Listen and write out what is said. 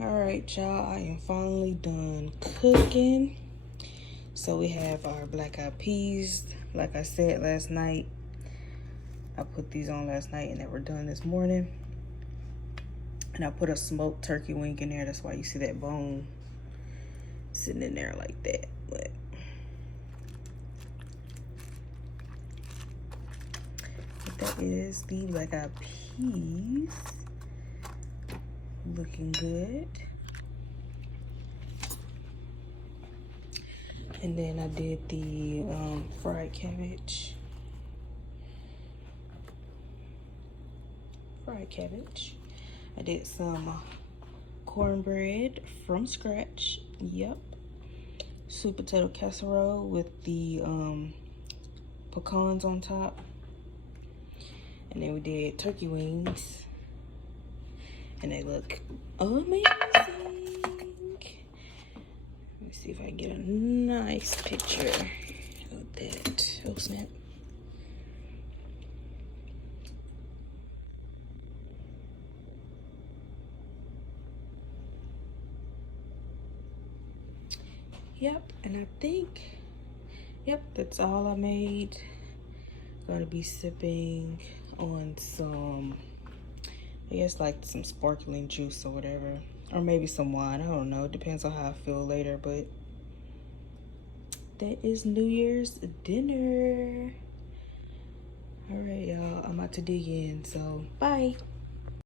All right, y'all, I am finally done cooking. So we have our black eyed peas. Like I said last night, I put these on last night and they were done this morning. And I put a smoked turkey wing in there. That's why you see that bone sitting in there like that. But that is the black eyed peas. Looking good. And then I did the fried cabbage. I did some cornbread from scratch. Yep. Sweet potato casserole with the pecans on top. And then we did turkey wings. And they look amazing. Let me see if I can get a nice picture of that. Oh, snap. Yep, and I think, yep, that's all I made. Gonna be sipping on some, I guess like some sparkling juice or whatever. Or maybe some wine, I don't know. It depends on how I feel later, but that is New Year's dinner. All right, y'all, I'm about to dig in, so bye.